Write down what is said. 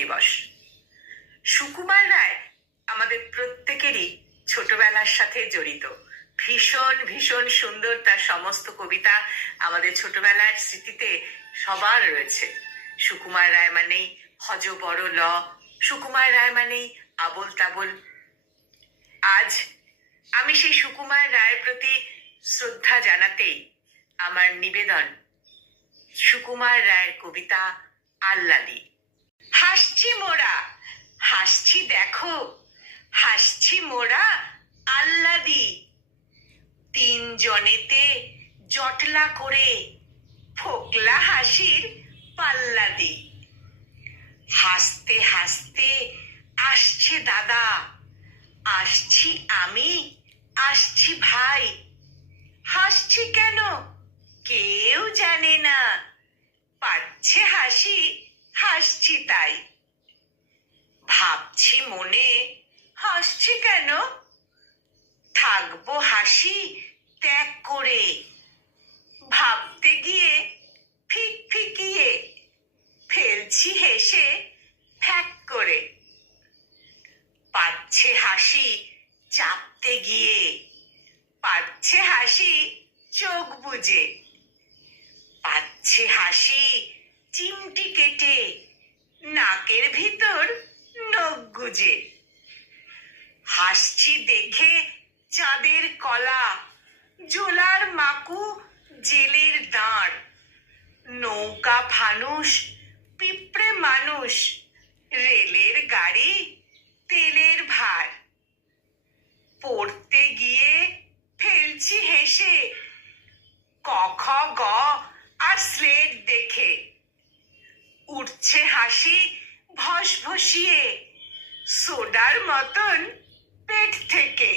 দিবস। সুকুমার রায় আমাদের প্রত্যেকেরই ছোটবেলার সাথে জড়িত। ভীষণ ভীষণ সুন্দর তার সমস্ত কবিতা আমাদের ছোটবেলার স্মৃতিতে সবার রয়েছে। সুকুমার রায় মানেই হজ বড় ল, সুকুমার রায় মানেই আবোল তাবোল। আজ আমি সেই সুকুমার রায়ের প্রতি শ্রদ্ধা জানাতেই আমার নিবেদন সুকুমার রায়ের কবিতা আহ্লাদি। হাসছি মোরা, হাসছি দেখো, হাসছি মোরা আহ্লাদি। তিনজনেতে জটলা করে ফোকলা হাসির পাল্লা দি। হাসতে হাসতে আসছে দাদা, আসছি আমি, আসছি ভাই। হাসছি কেন কেউ জানে না, পাচ্ছে হাসি হাসছি তাই। ভাবছি মনে হাসছি কেন, থাকবো হাসি ত্যাগ করে। ভাবতে গিয়ে ফিকফিকিয়ে ফেলছি হেসে ফ্যাক করে। পাচ্ছে হাসি চাপতে গিয়ে, পাচ্ছে হাসি চোখ বুজে। পাচ্ছে হাসি চিমটি কেটে নাকের ভিতর নখ গুজে। হাসছি দেখে চাঁদের কলা, জোলার মাকু জেলের দাঁড়। নৌকা ফানুস পিঁপড়ে মানুষ, রেলের গাড়ি তেলের ভার। পড়তে গিয়ে ফেলছি হেসে ক খ গ আর স্লেট দেখে। উঠছে হাসি ভস ভসিয়ে সোডার মতন পেট থেকে।